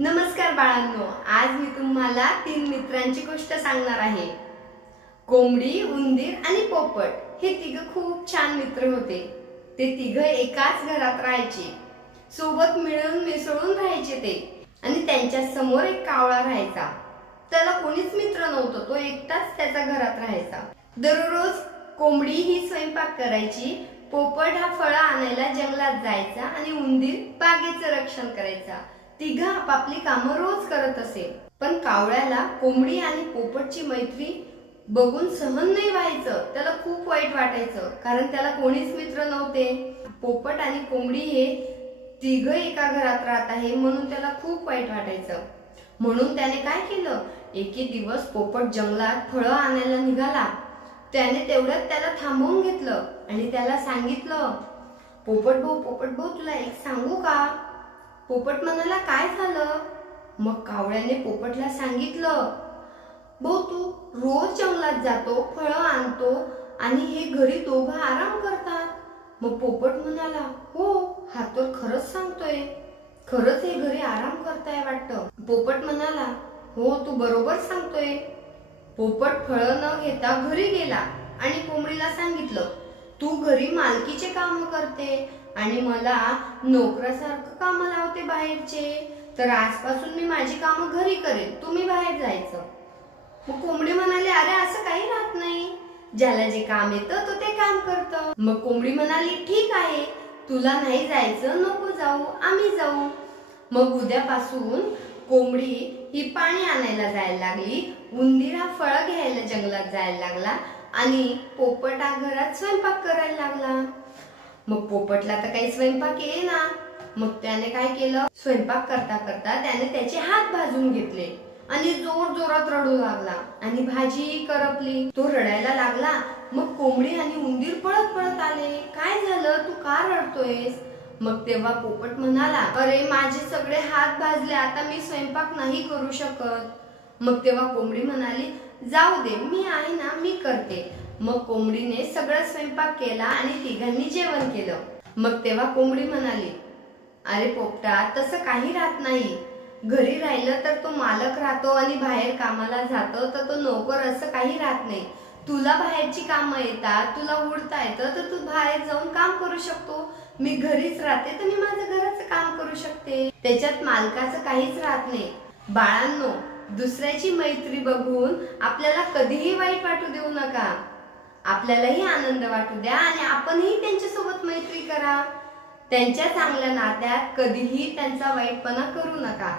नमस्कार बाळांनो आज मी तुम्हाला तीन मित्रांची गोष्ट सांगणार आहे. कोंबडी उंदीर आणि पोपट हे तिघ खूप छान मित्र होते. ते तिघ एकाच घरात राहायचे. सोबत मिळून मिसळून राहायचे ते. आणि त्यांच्यासमोर एक कावळा राहायचा. त्याला कोणीच मित्र नव्हतं तो एकटाच त्याच्या घरात राहायचा. दररोज कोंबडी ही स्वयंपाक करायची पोपट हा फळं आणायला जंगलात जायचा आणि उंदीर बागेचं रक्षण करायचा. तिघ आपापली कामं रोज करत असे पण कावळ्याला कोंबडी आणि पोपटची मैत्री बघून सहन नाही व्हायचं. त्याला खूप वाईट वाटायचं. कारण त्याला कोणीच मित्र नव्हते. पोपट आणि कोंबडी हे तिघ एका घरात राहत आहे म्हणून त्याला खूप वाईट वाटायचं. म्हणून त्याने काय केलं? एके दिवस पोपट जंगलात फळं आणायला निघाला. त्याने तेवढ्यात त्याला थांबवून घेतलं आणि त्याला सांगितलं पोपट भाऊ पोपट भाऊ तुला एक सांगू का? पोपट म्हणाला काय झालं? मग कावळ्याने पोपटला सांगितलं भाऊ तू रोज जंगलात जातो फळं आणतो आणि हे घरी दोघं आराम करतात. मग पोपट म्हणाला हो हा तर खरंच सांगतोय. खरंच हे घरी आराम करताय वाटतं. पोपट म्हणाला हो तू बरोबर सांगतोय. पोपट फळं न घेता घरी गेला आणि कोंबडीला सांगितलं तू घरी मालकीचे काम करते आणि मला नोकरासारखं काम लावते बाहेरचे तर आजपासून मी माझी कामं घरी करेन तुम्ही बाहेर जायचं. मग कोंबडी म्हणाली अरे असं काही राहत नाही. ज्याला जे काम येतं तो ते काम करतं. मग कोंबडी म्हणाली ठीक आहे तुला नाही जायचं नको जाऊ आम्ही जाऊ. मग उद्यापासून कोंबडी ही पाणी आणायला जायला लागली उंदीर हा फळं घ्यायला जंगलात जायला लागला आणि पोपट हा घरात स्वयंपाक करायला लागला. मग पोपटला तर काही स्वयंपाक येईना. मग त्याने काय केलं? स्वयंपाक करता करता त्याने त्याचे हात भाजून घेतले आणि जोर जोरात रडू लागला आणि भाजी करपली. तो रडायला लागला. मग कोंबडी आणि उंदीर पळत पळत आले. काय झालं? तू का रडतोयस? मग तेव्हा पोपट म्हणाला अरे माझे सगळे हात भाजले. आता मी स्वयंपाक नाही करू शकत. मग तेव्हा कोंबडी म्हणाली जाऊ दे मी आहे ना मी करते. मग कोंबडीने सगळं स्वयंपाक केला आणि तिघांनी जेवण केलं. मग तेव्हा कोंबडी म्हणाली अरे पोपटा तसं काही राहत नाही. घरी राहिलं तर तो मालक राहतो आणि बाहेर कामाला जातो तर तो नोकर असं काही राहत नाही. तुला बाहेरची कामं येतात तुला उडता येतं तर तू बाहेर जाऊन काम करू शकतो. मी घरीच राहते तर मी माझं घराचं काम करू शकते. त्याच्यात मालकाचं काहीच राहत नाही. बाळांनो दुसऱ्याची मैत्री बघून आपल्याला कधीही वाईट वाटू देऊ नका. आपल्यालाही आनंद वाटू द्या आणि आपणही त्यांच्यासोबत मैत्री करा. त्यांच्या चांगल्या नात्यात कधीही त्यांचा वाईटपणा करू नका.